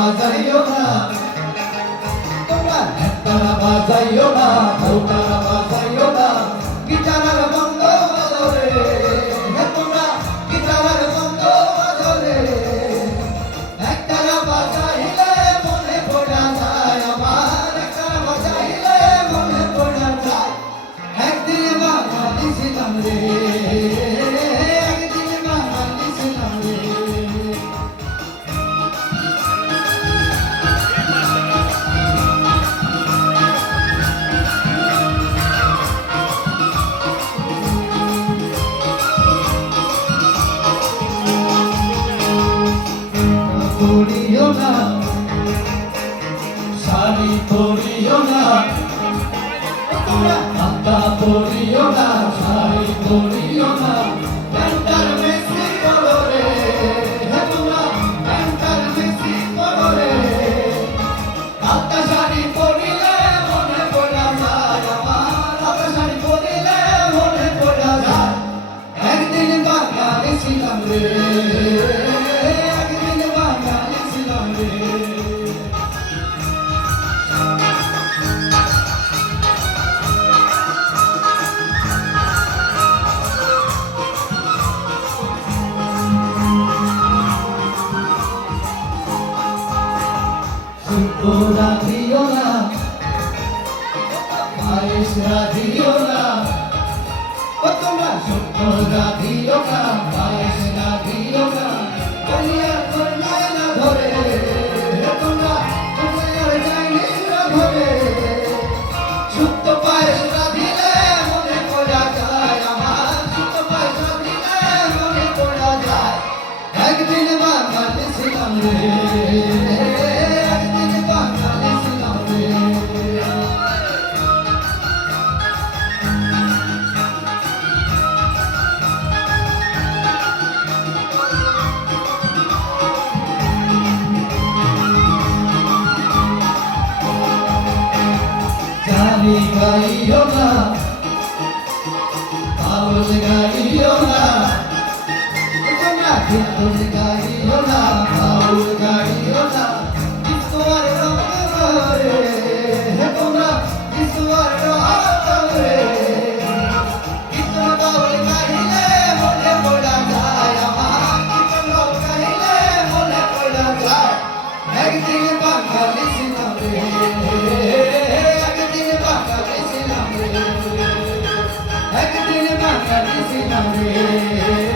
বাজাইও না, তোমরা একতারা বাজাইও না, বউতারা বাজাইও না, গিটারের বন্ধ বাজরে, তোমরা গিটারের বন্ধ বাজরে। একতারা বাজাইলে মনে পড়া যায় আমার, একতারা বাজাইলে মনে পড়া যায়। একদিন বাঙালি ছিলাম রে, একদিন বাঙালি ছিলাম রে। পড়িও না, শাড়ি পড়িও না, তোমরা আত্মা পড়িও না, শাড়ি পড়িও না, প্যান্টার বেশি করো রে, তোমরা প্যান্টার বেশি করো রে। আত্মা শাড়ি পড়িলে মনে পড়া যায় আমার, আত্মা শাড়ি পড়িলে মনে পড়া যায়। একদিন বাঙালি ছিলাম রে, একদিন বাঙালি ছিলাম রে। শুক্তো রাধিও না, পায়েস রাধিও না, তোমরা শুক্তো রাধিও না, পায়েস রাধিও না, কলিয়া করলায় না ধরে, তোমরা কলিয়ার যাইনি না ধরে। শুক্তো পায়েস রাধিলে মনে পড়া যায় আমার, শুক্তো পায়েস রাধিলে মনে পড়া যায়। একদিন বাঙালি ছিলাম রে, একদিন বাঙালি ছিলাম রে। গালি গাইও না, বাউল গাইও না, তোমরা কীর্তন গাইও না, বাউল গাইও না, ঈশ্বর রে, তোমরা ঈশ্বর রে। কীর্তন বাউল গাইলে মনে পড়া যায় আমার, কীর্তন বাউল গাইলে মনে পড়া যায়। একদিন বাঙালি ছিলাম রে, একদিন বাঙালি ছিলাম রে, একদিন বাঙালি ছিলাম রে।